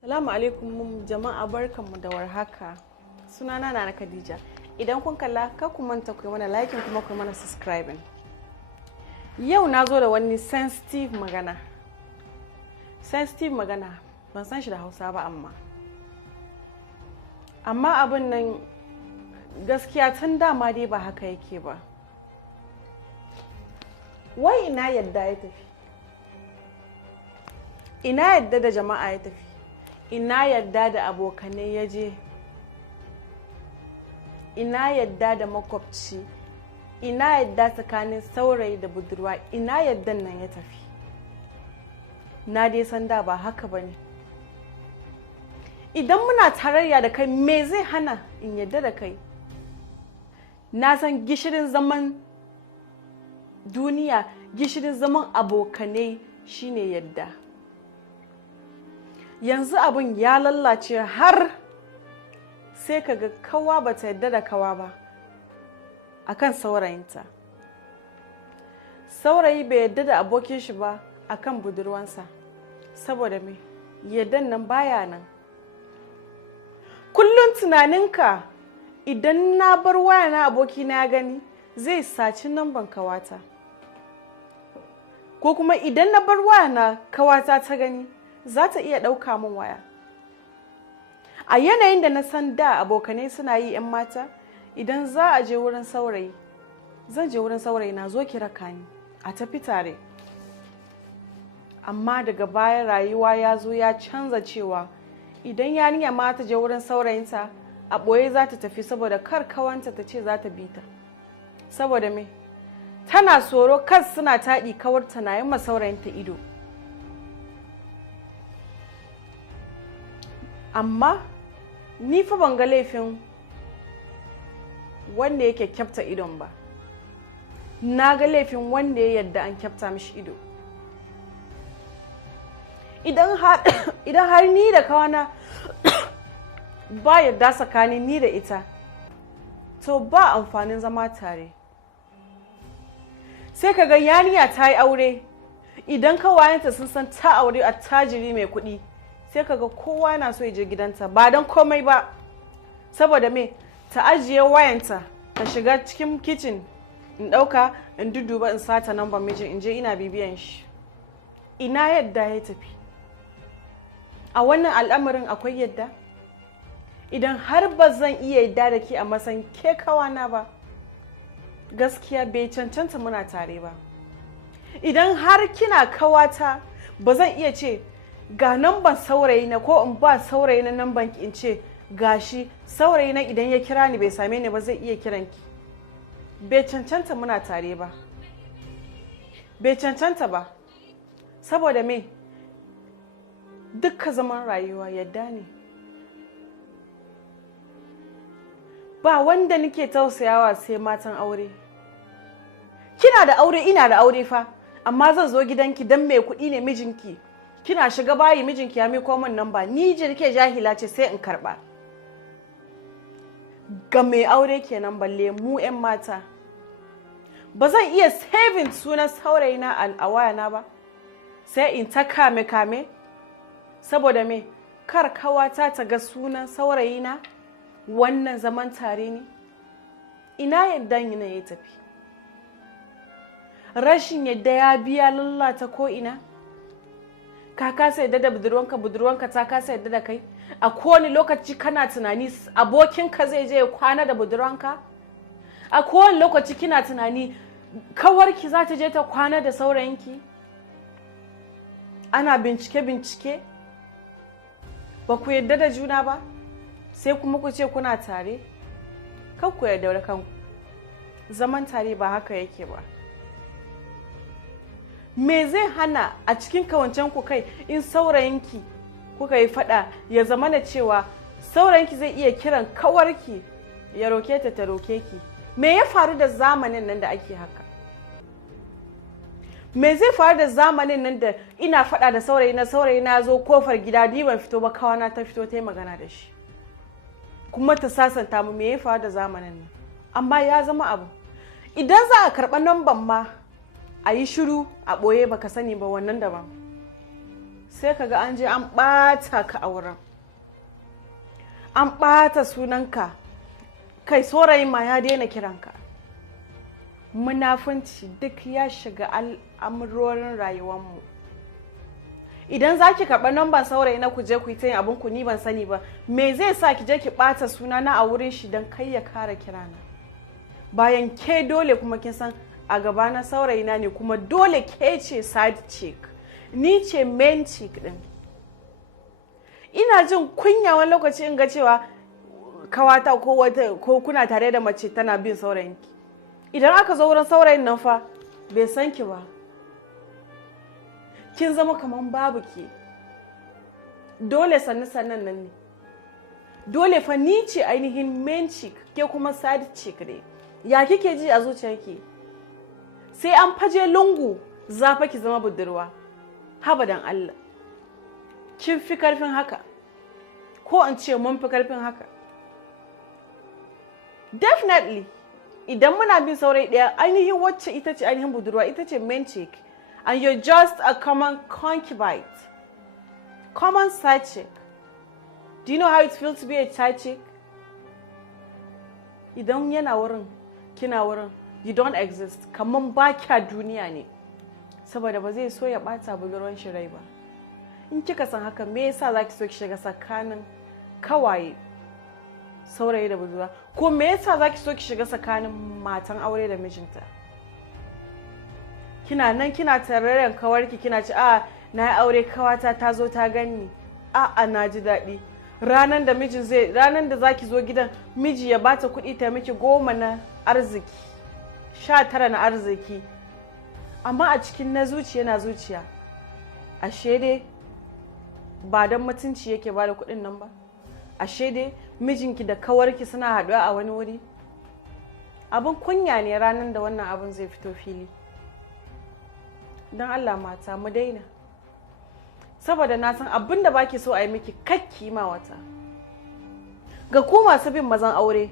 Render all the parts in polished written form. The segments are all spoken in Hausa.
Salamu alaikum jama'a, barkanmu da warhaka. Sunana na Khadija. Idan kun kalla ka ku manta ku mana like kuma ku mana subscribing. Yau na zo da wani sensitive magana. Sensitive magana ban san shi da Hausa ba amma abin nan gaskiya tun dama dai ba haka yake ba. Wai ina yadda ya tafi? Ina yadda da jama'a ya tafi? Ina yadda da abokanai ya je? Ina yadda da makwabci? Ina yadda tsakanin saurayi da budurwa? Ina yaddan nan ya tafi? Na dai san da ba haka ba ne. Idan muna tarayya da kai, me zai hana in yadda da kai? Na san gishirin zaman duniya, gishirin zaman abokanai shine yadda. Yanzu abin ya lallace har sai kaga kawa ba ta yadda da kawa ba akan saurayinta. Saurayi bai yadda da abokin shi ba akan budurwansa. Saboda me? Yaddan nan baya nan. Kullum tunaninka idan na bar waya na abokina ya gani zai saci namban kawata. Ko kuma idan na bar waya na kawata ta gani za ta iya ɗauka min waya. A yanayin da na san da abokanai suna yi 'yan mata, idan za a je wurin saurayi, zan je wurin saurayi na zo ki raka ni a tafi tare. Amma daga baya rayuwa ya zo ya canza cewa idan yarinya ma ta je wurin saurayinta a ɓoye za ta tafi saboda kar kawanta ta ce za ta bi ta. Saboda me? Tana tsoro kar suna taɗi kawarta na yin saurayinta ido. Amma ni fa ban ga laifin wanda yake kyafta idon ba. Na ga laifin wanda ya yadda an kyafta mishi ido. Idan har ni da kawana ba yadda tsakanin ni da ita, to ba amfanin zama tare. Sai ka ga yarinya ta yi aure, idan kawayenta sun san ta aure attajiri mai kuɗi, sai kaga kowa na so ya je gidanta ba don komai ba. Saboda me? Ta ajiye wayanta ta shiga cikin kicin in ɗauka in duduba in sata namban mijin in je ina bibiyan shi. Ina yadda ya tafi? A wannan al'amarin akwai yadda? Idan har ba zan iya yadda da ke a matsayin ke kawana ba, gaskiya bai cancanta muna tare ba. Idan har kina kawata, ba zan iya ce ga namban saurayi na ko in ba saurayi na namban in ce gashi saurayi na idan ya kira ni bai same ni ba zai iya kiran ki. Bai cancanta muna tare ba. Bai cancanta ba. Saboda me? Dukka zaman rayuwa yadda ne. Ba wanda nake tausayawa sai matan aure. Kina da aure, ina da aure fa, amma zan zo gidanki dan mai kuɗi ne mijinki. Kina shiga bayi mijinki ya miko min namba, ni jirke jahila ce sai in karba. Ga mai aure kenan balle mu 'yan mata. Ba zan iya saving sunan saurayina a wayana ba, sai in ta kame saboda me? Kar kawata ta ga sunan saurayina, wannan zaman tare ne. Ina yadda yana ya tafi? Rashin yadda ya biya lallata ko ina? Ka kasa yadda da budurwanka ta kasa yadda da kai? A kowane lokaci kana tunani abokinka zai je ya kwana da budurwanka? A kowane lokaci kina tunani kawarki za ta je ta kwana da saurayinki? Ana bincike ba ku yadda da juna ba, sai kuma ku ce kuna tare? Kar ku yarda da kanku. Zaman tare ba haka yake ba. Me zai hana a cikin kawancenku kai in saurayinki kuka yi fada ya zama da cewa saurayinki zai iya kiran kawarki ya roke ta roke ki? Me ya faru da zamanin nan da ake haka? Me zai faru da zamanin nan da ina fada da saurayi na zo kofar gida ni ban fito ba kawana ta fito ta yi magana da shi kuma ta sasanta mu? Me ya faru da zamanin nan? Amma ya zama abu. Idan za a karɓa namban ma a yi shiru a ɓoye baka sani ba, wannan daban. sai kaga an je an ɓata ka auren, an ɓata sunanka, kai saurayin ma ya daina kiranka. Munafunci duk ya shiga al'amurorin rayuwarmu. Idan za ki karɓa namban saurayi na ku je ku yi ta yin abin ku ni ban sani ba, me zai sa ki je ki ɓata sunana a wurin shi don kai ya kara kirana? Bayan ke dole kuma kin san a gaba na saurayi na ne, kuma dole ke ce side chick, ni ce main chick din. Ina jin kunya wani lokaci in ga cewa kawata ko kuna tare da mace tana bin saurayinki. Idan aka zo wurin saurayin nan fa bai san ki ba, kin zama kaman babu ke. Dole sannan nan ne, dole fa ni ce ainihin main chick, ke kuma side chick ne. Ya kike ji a zuciyarki? Sai an faje lungu za fa ki zama budurwa. Haba dan Allah, kin fi karfin haka, ko in ce mun fi karfin haka. Definitely idan muna bin saurayi ɗaya, ainihin wacce ita ce ainihin budurwa, ita ce main chick, and you're just a common concubine, common side chick. Do you know how it feels to be a side chick? Idan yana wurin, kina wurin, you don't exist, kaman ba kya duniya ne, saboda ba zai so ya ɓata budurwan shi rai ba. In kika san haka, me yasa zaki so ki shiga tsakanin kawaye saurayi da budurwa, ko me yasa zaki so ki shiga tsakanin matan aure da mijinta? Kina nan kina tararen kawarki, kina ci na yi aure, kawata ta zo ta ganni, na ji daɗi. Ranan da zaki zo gidan miji ya bata kuɗi ta miki 10 na arziki, 19 na arziki, amma a cikin na zuciya ashe dai ba don mutunci yake bada kuɗin nan ba, ashe dai mijinki da kawarki suna haɗuwa a wani wuri. Abin kunya ne ranar da wannan abin zai fito fili. Don Allah mata mu daina, saboda na san abin da baki so a yi miki kakki ma wata. Ga ku masu bin mazan aure,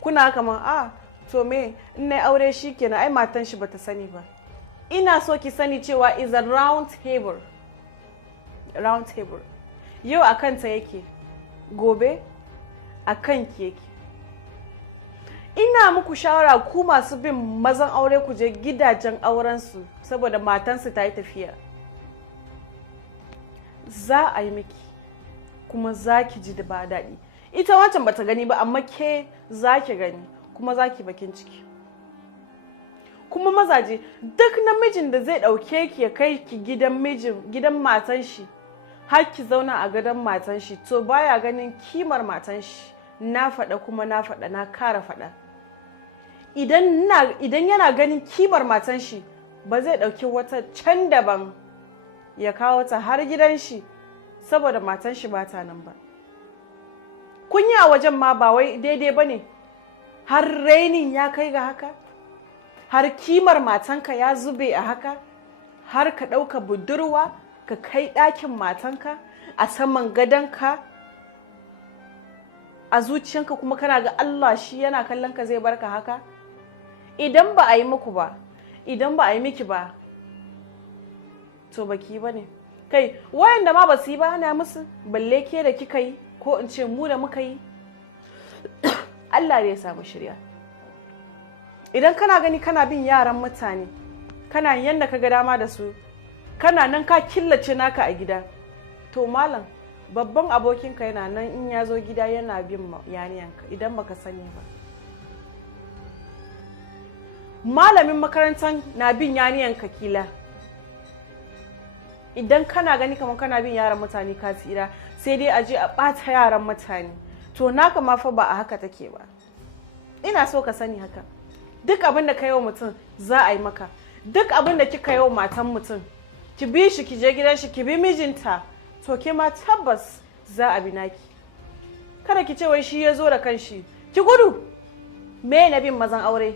kuna kaman to me in na aure shi kenan, ai matan shi bata sani ba. Ina so ki sani cewa is a round table. Yau a kanta yake, gobe a kanki yake. Ina muku shawara ku masu bin mazan aure ku je gidajen aurensu, saboda matansu ta yi tafiya. Za a yi miki, kuma za ki ji da ba daɗi. Ita wancan bata gani ba, amma ke za ki gani, kuma za ki bakin ciki. Kuma mazaje, duk namijin da zai ɗauke ki ya kai ki gidan matan shi, har ki zauna a gadon matan shi, to baya ganin kimar matan shi. Na faɗa kuma na faɗa, na kara faɗa. Idan yana ganin kimar matan shi, ba zai ɗauki wata can daban ya kawo ta har gidan shi, saboda matan shi ba ta nan ba. Kunya a wajen ma ba wai daidai ba ne, har rainin ya kai ga haka, har kimar matanka ya zube a haka, har ka ɗauka budurwa ka kai ɗakin matanka a saman gadonka, a zuciyanka kuma kana ga Allah shi yana kallon ka zai barka haka. Idan ba a yi muku ba, idan ba a yi miki ba, to baki ba ne. Kai wayanda ma ba su yi ba ana musu, balle ke da kika yi, ko in ce mu da muka yi. Allah ne ya samu shirya. Idan kana gani kana bin yaran mutane, kana yanda ka ga dama da su, kana nan ka killace naka a gida, to malam babban abokinka yana nan in ya zo gida yana bin yaniyanka idan baka sani ba. Malamin makarantar na bin yaniyanka kila. Idan kana gani kamar kana bin yaran mutane ka tsira, sai dai a je a ɓata yaran mutane, to naka ma fa ba a haka take ba. Ina so ka sani haka. Duk abin da ka yi wa mutum za a yi maka. Duk abin da kika yi wa matan mutum, ki bi shi, ki je gidan shi, ki bi mijinta, to ke ma tabbas za a bi naki. Kada ki ce wai shi ya zo da kanshi, ki gudu. Me na bin mazan aure?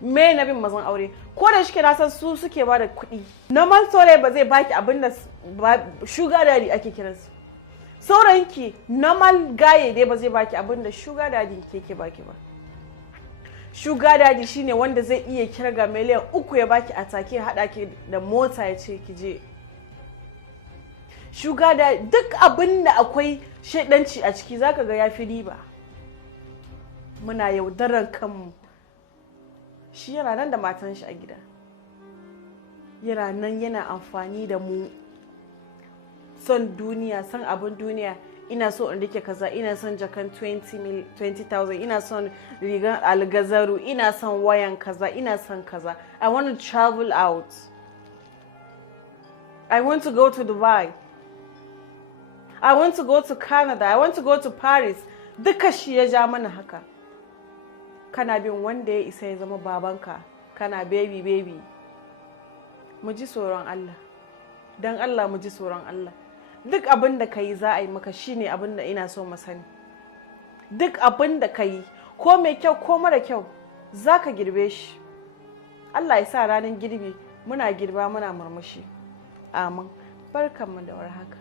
Me na bin mazan aure? Ko da shike na san su suke ba da kuɗi. Normal saurayi ba zai baki abin da sugar daddy ake kiransu. Saurayinki normal gaye dai ba zai baki abin da sugar daddy ke baki ba. Sugar daddy shine wanda zai iya kirga miliyan 3 ya baki a take haɗa ki da mota ya ce ki je. Sugar daddy duk abin da akwai shaidanci a ciki zaka ga ya fi riba. Muna yaudarar kanmu. Shi yana nan da matan shi a gida. Yana nan yana amfani da mu. Son duniya, son abin duniya. Ina so in rike kaza, ina son jakan 20,000, ina son rigan algazaru, ina son wayan kaza, ina son kaza. I want to travel out. I want to go to Dubai. I want to go to Canada. I want to go to Paris. Duka shi ya ja mana haka. Kana bin wanda ya isa ya zama babanka. Kana baby. Mu ji tsoron Allah. Dan Allah mu ji tsoron Allah. Duk abin da ka yi za a yi maka shine abin da ina so mu sani. Duk abin da ka yi, ko mai kyau ko mara kyau, za ka girbe shi. Allah ya sa ranar girbi muna girba muna murmushi. Amin. Barkanmu da warhaka.